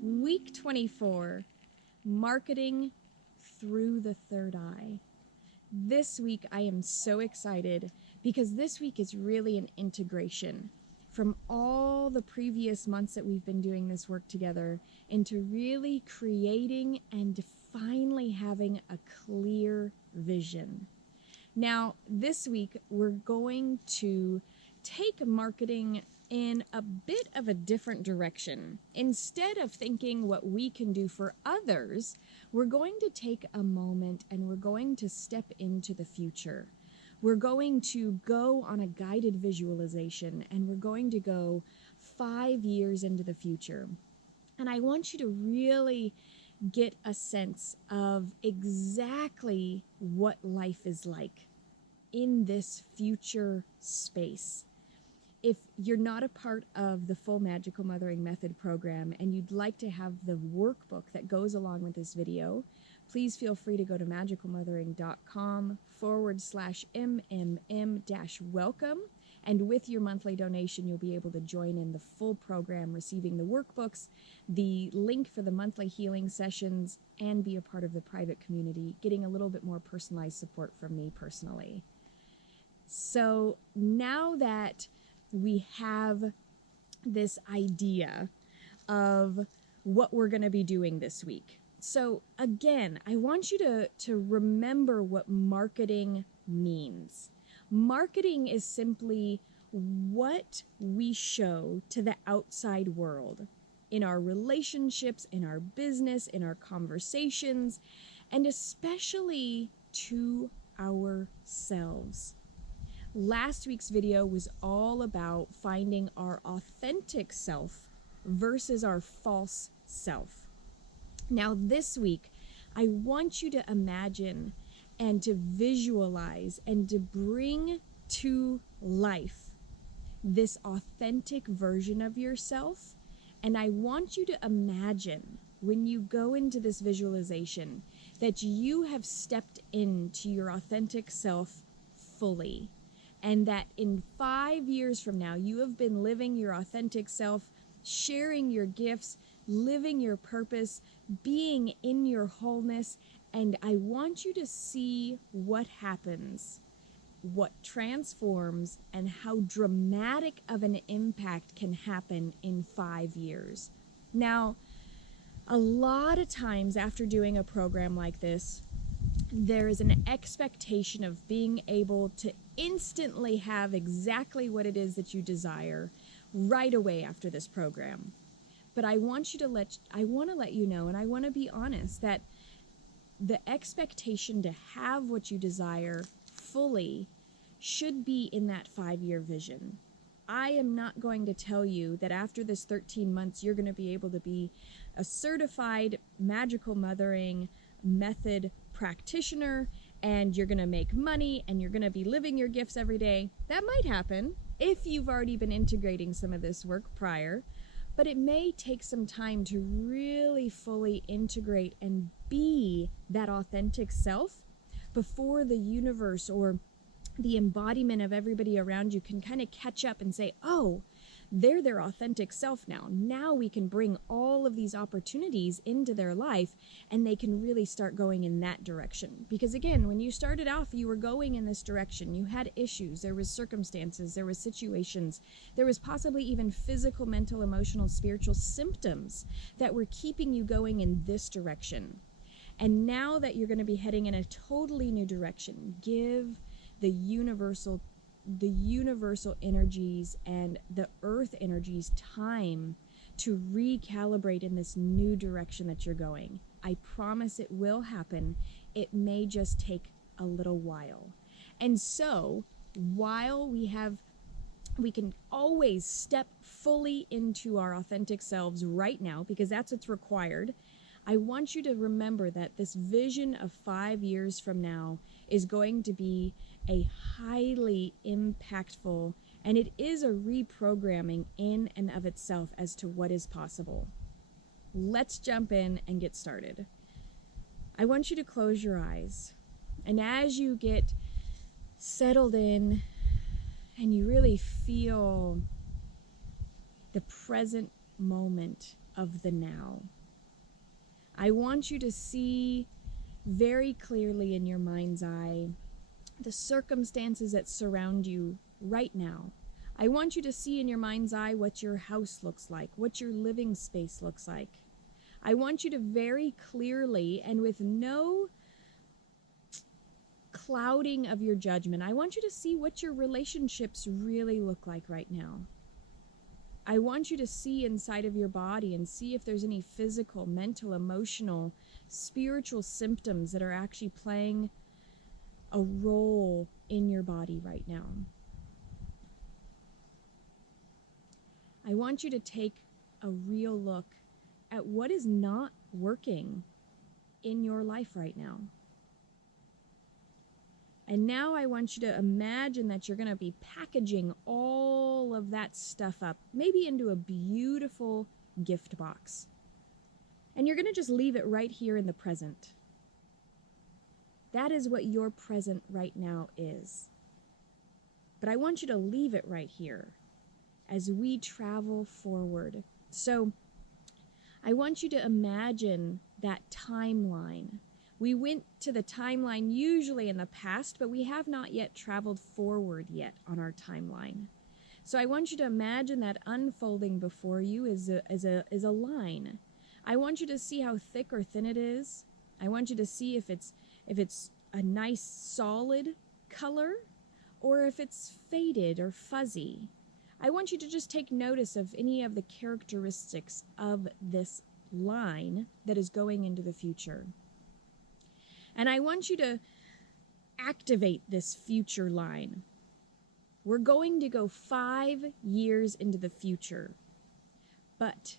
Week 24, Marketing Through the Third Eye. This week I am so excited because this week is really an integration from all the previous months that we've been doing this work together into really creating and finally having a clear vision. Now, this week we're going to take marketing in a bit of a different direction. Instead of thinking what we can do for others, we're going to take a moment and we're going to step into the future. We're going to go on a guided visualization and we're going to go 5 years into the future. And I want you to really get a sense of exactly what life is like in this future space. If you're not a part of the full Magical Mothering Method program and you'd like to have the workbook that goes along with this video, please feel free to go to magicalmothering.com/MMM-welcome. And with your monthly donation, you'll be able to join in the full program, receiving the workbooks, the link for the monthly healing sessions, and be a part of the private community, getting a little bit more personalized support from me personally. So now that we have this idea of what we're going to be doing this week. So again, I want you to remember what marketing means. Marketing is simply what we show to the outside world in our relationships, in our business, in our conversations, and especially to ourselves. Last week's video was all about finding our authentic self versus our false self. Now this week, I want you to imagine and to visualize and to bring to life this authentic version of yourself. And I want you to imagine when you go into this visualization that you have stepped into your authentic self fully. And that in 5 years from now, you have been living your authentic self, sharing your gifts, living your purpose, being in your wholeness. And I want you to see what happens, what transforms, and how dramatic of an impact can happen in 5 years. Now, a lot of times after doing a program like this, there is an expectation of being able to instantly have exactly what it is that you desire right away after this program. But I want to let you know, and I want to be honest, that the expectation to have what you desire fully should be in that 5-year vision. I am not going to tell you that after this 13 months, you're going to be able to be a certified magical mothering method practitioner and you're going to make money and you're going to be living your gifts every day. That might happen if you've already been integrating some of this work prior, but it may take some time to really fully integrate and be that authentic self before the universe or the embodiment of everybody around you can kind of catch up and say, oh, they're their authentic self now. Now we can bring all of these opportunities into their life and they can really start going in that direction. Because again, when you started off, you were going in this direction. You had issues, there was circumstances, there was situations, there was possibly even physical, mental, emotional, spiritual symptoms that were keeping you going in this direction. And now that you're going to be heading in a totally new direction, give the universal energies and the earth energies time to recalibrate in this new direction that you're going. I promise it will happen. It may just take a little while. And so while we can always step fully into our authentic selves right now, because that's what's required, I want you to remember that this vision of 5 years from now is going to be a highly impactful, and it is a reprogramming in and of itself as to what is possible. Let's jump in and get started. I want you to close your eyes, and as you get settled in and you really feel the present moment of the now. I want you to see very clearly in your mind's eye the circumstances that surround you right now. I want you to see in your mind's eye what your house looks like, what your living space looks like. I want you to very clearly and with no clouding of your judgment, I want you to see what your relationships really look like right now. I want you to see inside of your body and see if there's any physical, mental, emotional, spiritual symptoms that are actually playing a role in your body right now. I want you to take a real look at what is not working in your life right now. And now I want you to imagine that you're going to be packaging all of that stuff up, maybe into a beautiful gift box. And you're going to just leave it right here in the present. That is what your present right now is. But I want you to leave it right here as we travel forward. So I want you to imagine that timeline. We went to the timeline usually in the past, but we have not yet traveled forward yet on our timeline. So I want you to imagine that unfolding before you is a line. I want you to see how thick or thin it is. I want you to see if it's a nice solid color or if it's faded or fuzzy. I want you to just take notice of any of the characteristics of this line that is going into the future. And I want you to activate this future line. We're going to go 5 years into the future. But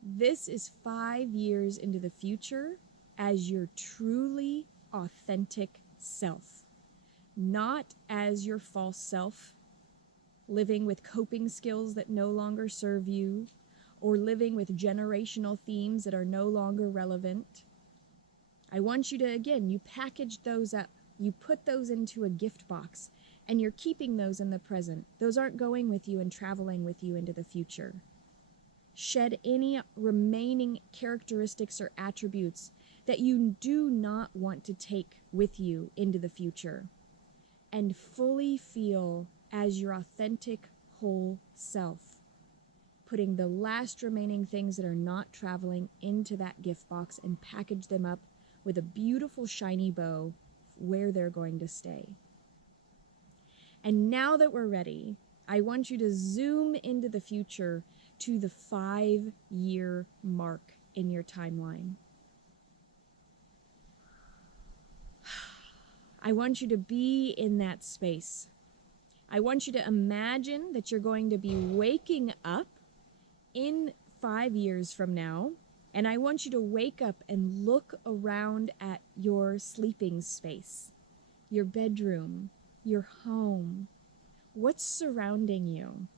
this is 5 years into the future as your truly authentic self. Not as your false self, living with coping skills that no longer serve you, or living with generational themes that are no longer relevant. I want you to, again, you package those up. You put those into a gift box, and you're keeping those in the present. Those aren't going with you and traveling with you into the future. Shed any remaining characteristics or attributes that you do not want to take with you into the future, and fully feel as your authentic whole self, putting the last remaining things that are not traveling into that gift box and package them up with a beautiful shiny bow where they're going to stay. And now that we're ready, I want you to zoom into the future to the 5-year mark in your timeline. I want you to be in that space. I want you to imagine that you're going to be waking up in 5 years from now, and I want you to wake up and look around at your sleeping space, your bedroom, your home. What's surrounding you?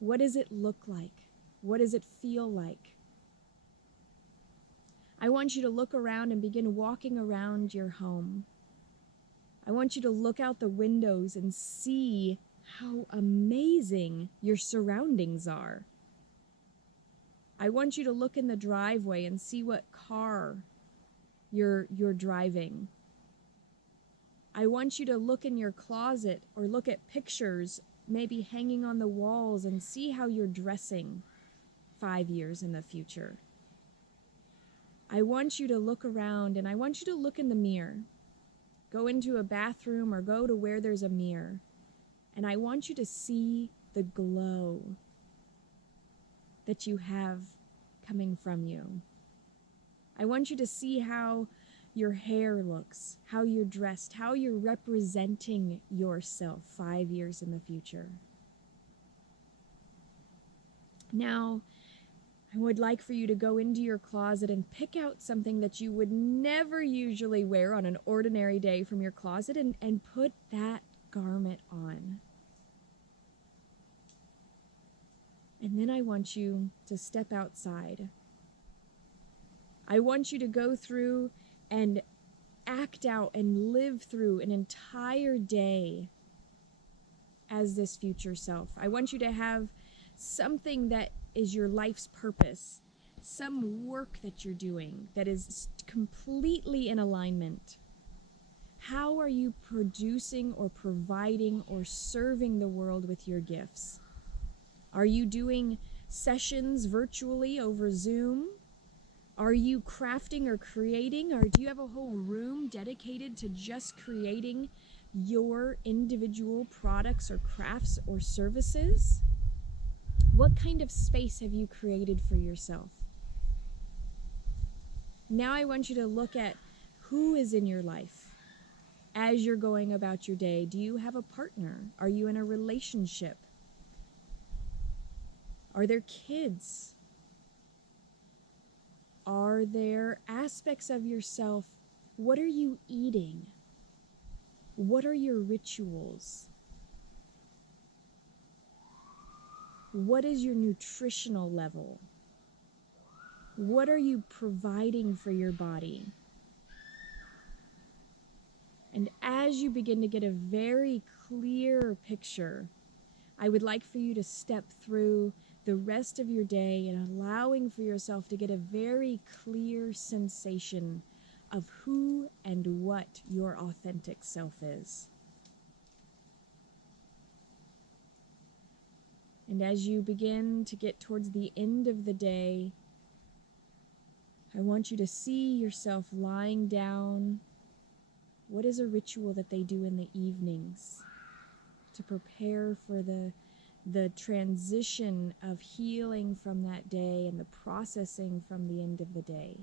What does it look like? What does it feel like? I want you to look around and begin walking around your home. I want you to look out the windows and see how amazing your surroundings are. I want you to look in the driveway and see what car you're driving. I want you to look in your closet or look at pictures maybe hanging on the walls and see how you're dressing 5 years in the future. I want you to look around and I want you to look in the mirror. Go into a bathroom or go to where there's a mirror. And I want you to see the glow that you have coming from you. I want you to see how your hair looks, how you're dressed, how you're representing yourself 5 years in the future. Now, I would like for you to go into your closet and pick out something that you would never usually wear on an ordinary day from your closet and put that garment on. And then I want you to step outside. I want you to go through and act out and live through an entire day as this future self. I want you to have something that is your life's purpose, some work that you're doing that is completely in alignment. How are you producing or providing or serving the world with your gifts? Are you doing sessions virtually over Zoom? Are you crafting or creating, or do you have a whole room dedicated to just creating your individual products or crafts or services? What kind of space have you created for yourself? Now I want you to look at who is in your life as you're going about your day. Do you have a partner? Are you in a relationship? Are there kids? Are there aspects of yourself? What are you eating? What are your rituals? What is your nutritional level? What are you providing for your body? And as you begin to get a very clear picture, I would like for you to step through the rest of your day and allowing for yourself to get a very clear sensation of who and what your authentic self is. And as you begin to get towards the end of the day, I want you to see yourself lying down. What is a ritual that they do in the evenings to prepare for the transition of healing from that day and the processing from the end of the day?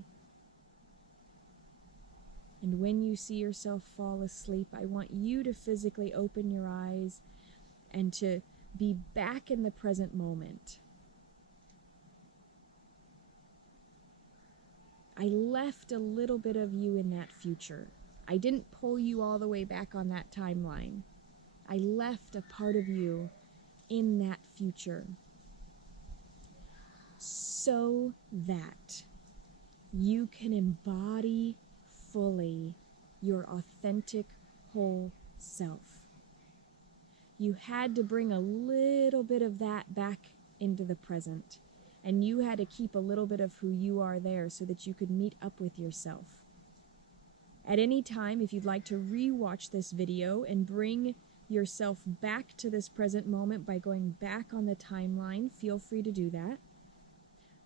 And when you see yourself fall asleep, I want you to physically open your eyes and to be back in the present moment. I left a little bit of you in that future. I didn't pull you all the way back on that timeline. I left a part of you in that future so that you can embody fully your authentic whole self. You had to bring a little bit of that back into the present, and you had to keep a little bit of who you are there so that you could meet up with yourself. At any time, if you'd like to re-watch this video and bring yourself back to this present moment by going back on the timeline, feel free to do that.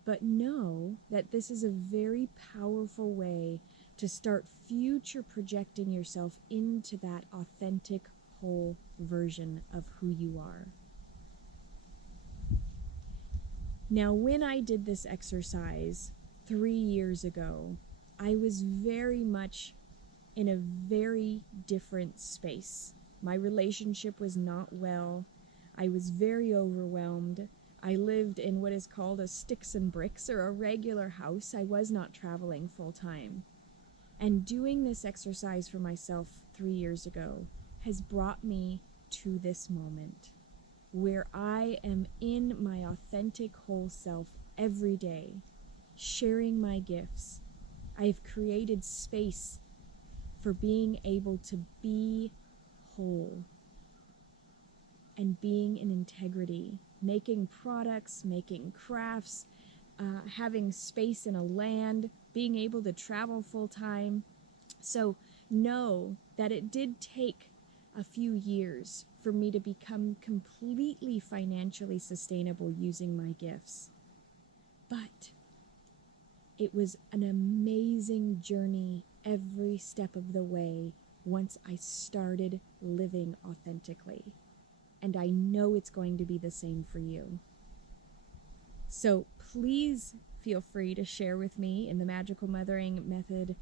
But know that this is a very powerful way to start future projecting yourself into that authentic whole version of who you are. Now, when I did this exercise 3 years ago, I was very much in a very different space. My relationship was not well. I was very overwhelmed. I lived in what is called a sticks and bricks, or a regular house. I was not traveling full time. And doing this exercise for myself 3 years ago has brought me to this moment where I am in my authentic whole self every day, sharing my gifts. I have created space for being able to be whole and being in integrity, making products, making crafts, having space in a land, being able to travel full time. So know that it did take a few years for me to become completely financially sustainable using my gifts. But it was an amazing journey every step of the way once I started living authentically. And I know it's going to be the same for you. So please feel free to share with me in the Magical Mothering Method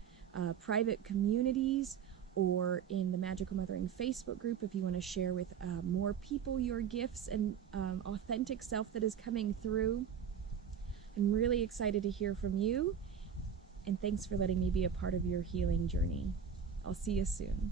private communities, or in the Magical Mothering Facebook group if you want to share with more people your gifts and authentic self that is coming through. I'm really excited to hear from you, and thanks for letting me be a part of your healing journey. I'll see you soon.